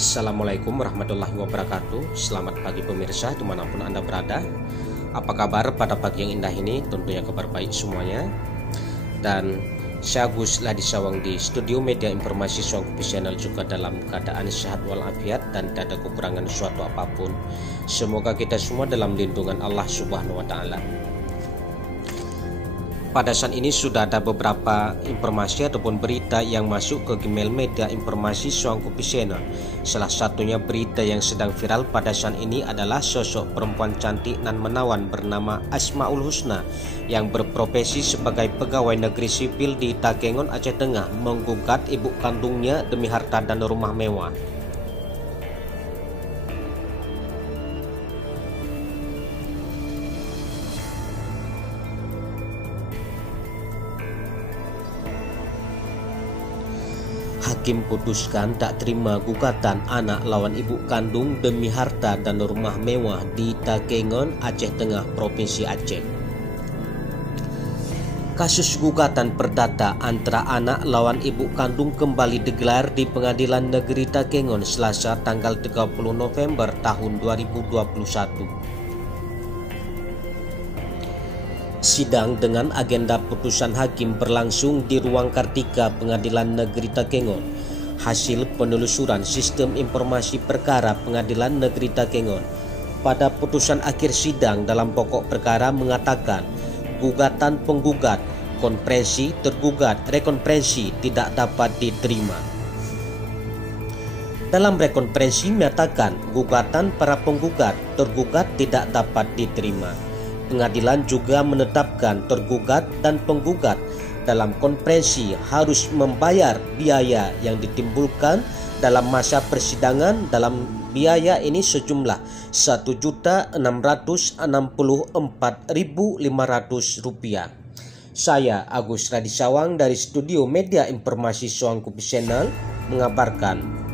Assalamualaikum warahmatullahi wabarakatuh. Selamat pagi pemirsa dimanapun Anda berada. Apa kabar pada pagi yang indah ini? Tentunya kabar baik semuanya. Dan saya Agus Ladisawang di Studio Media Informasi Suang Kopi Channel juga dalam keadaan sehat walafiat dan tidak ada kekurangan suatu apapun. Semoga kita semua dalam lindungan Allah Subhanahu wa Ta'ala. Pada saat ini sudah ada beberapa informasi ataupun berita yang masuk ke Gmail Media Informasi Suang Kopi Channel. Salah satunya berita yang sedang viral pada saat ini adalah sosok perempuan cantik nan menawan bernama Asmaul Husna yang berprofesi sebagai pegawai negeri sipil di Takengon, Aceh Tengah menggugat ibu kandungnya demi harta dan rumah mewah. Hakim putuskan tak terima gugatan anak lawan ibu kandung demi harta dan rumah mewah di Takengon, Aceh Tengah, Provinsi Aceh. Kasus gugatan perdata antara anak lawan ibu kandung kembali digelar di Pengadilan Negeri Takengon Selasa tanggal 30 November tahun 2021. Sidang dengan agenda putusan hakim berlangsung di ruang Kartika Pengadilan Negeri Takengon. Hasil penelusuran sistem informasi perkara Pengadilan Negeri Takengon pada putusan akhir sidang dalam pokok perkara mengatakan gugatan penggugat, konferensi tergugat, rekonferensi tidak dapat diterima. Dalam rekonferensi menyatakan gugatan para penggugat, tergugat tidak dapat diterima. Pengadilan juga menetapkan tergugat dan penggugat dalam konferensi harus membayar biaya yang ditimbulkan dalam masa persidangan. Dalam biaya ini sejumlah Rp1.664.500. Saya Agus Ladisawang dari Studio Media Informasi Suang Kopi Channel mengabarkan.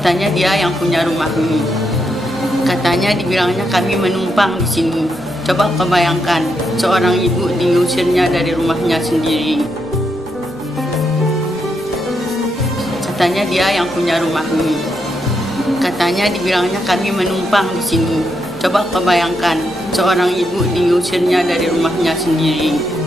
Katanya dia yang punya rumah ini. Katanya dibilangnya kami menumpang di sini. Coba kau bayangkan, seorang ibu diusirnya dari rumahnya sendiri. Katanya dia yang punya rumah ini. Katanya dibilangnya kami menumpang di sini. Coba kau bayangkan, seorang ibu diusirnya dari rumahnya sendiri.